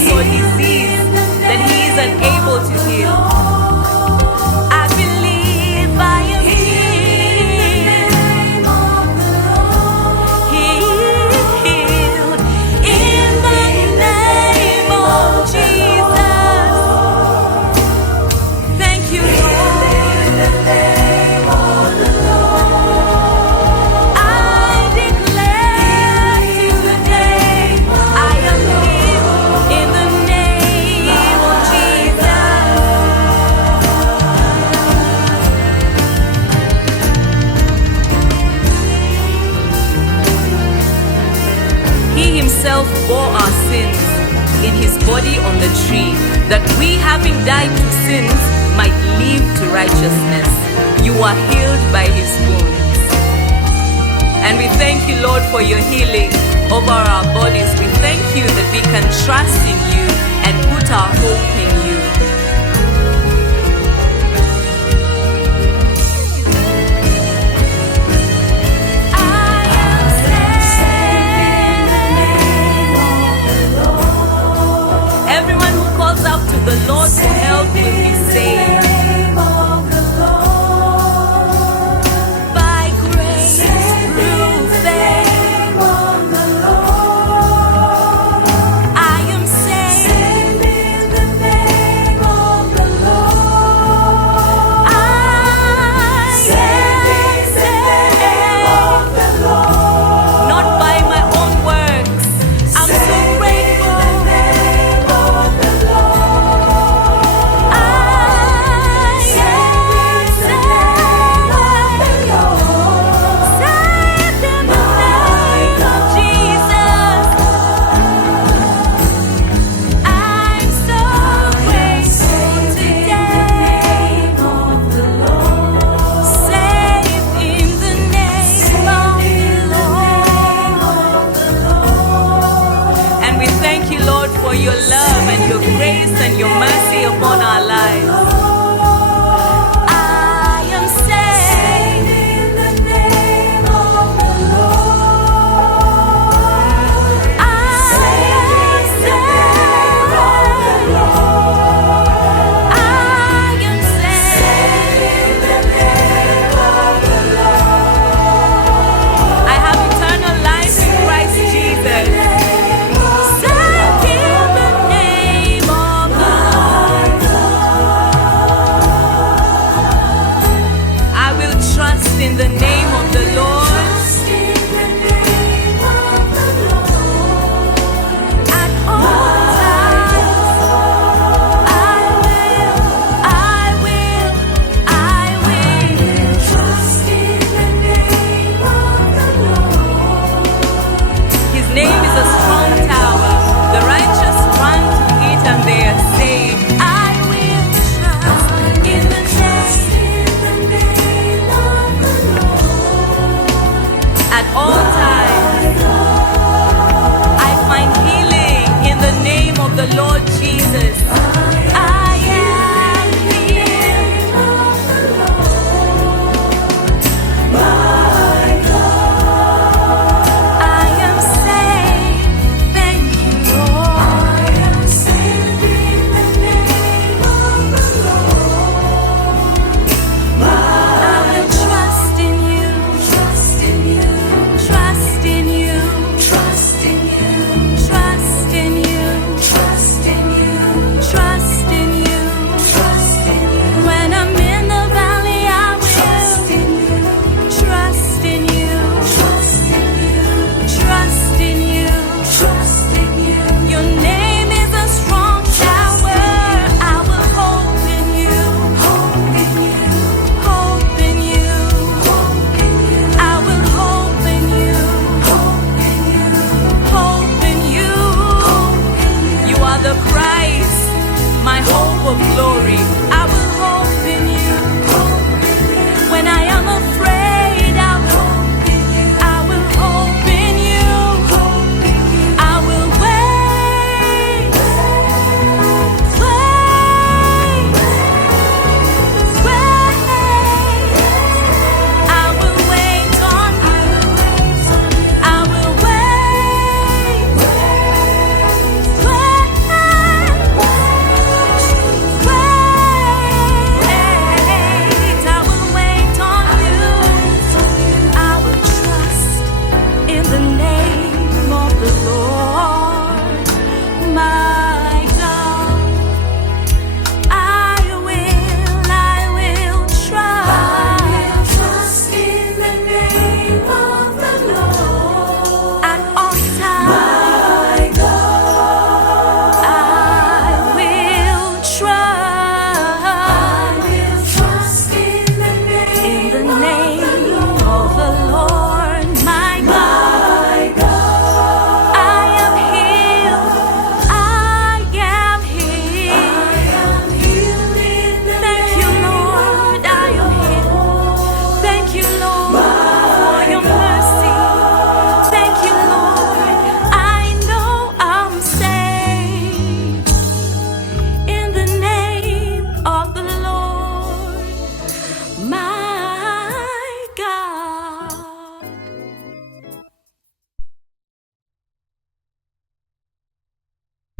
sickness or disease that He is unable to heal. I believe I am healed. Healed in the name of Jesus. Thank you, Lord. Himself bore our sins in His body on the tree, that we, having died to sins, might live to righteousness. You are healed by His wounds. And we thank you, Lord, for your healing over our bodies. We thank you that we can trust in you and put our hope in you. The Lord will help you be saved. By grace through faith, I am saved in the name of the Lord. I am saved, not by my own works. I'm so grateful. For your love and your grace and your mercy upon our lives. I am saved in the name of the Lord. I am saved. I am saved in the name of the Lord. I have eternal life in Christ Jesus. In the name of the Lord. At all times, I will trust in the name of the Lord. His name is a strong tower. The righteous run to it and they are saved. I will trust in the name at all times. I find healing in the name of the Lord Jesus. I am healed of the Lord, my God. I am saved. Thank you, Lord. I am saved in the name of the Lord. I will trust in you. Trust in you. Trust in you, trust in you, trust in you, trust in you, trust in you, trust in you. When I'm in the valley, I will trust in you, trust in you, trust in you, trust in you, trust in you. Your name is a strong tower. I will hope in you, hope in you, hope in you, hope in you. I will hope in you. Hope in you. You are the Christ, my hope of glory.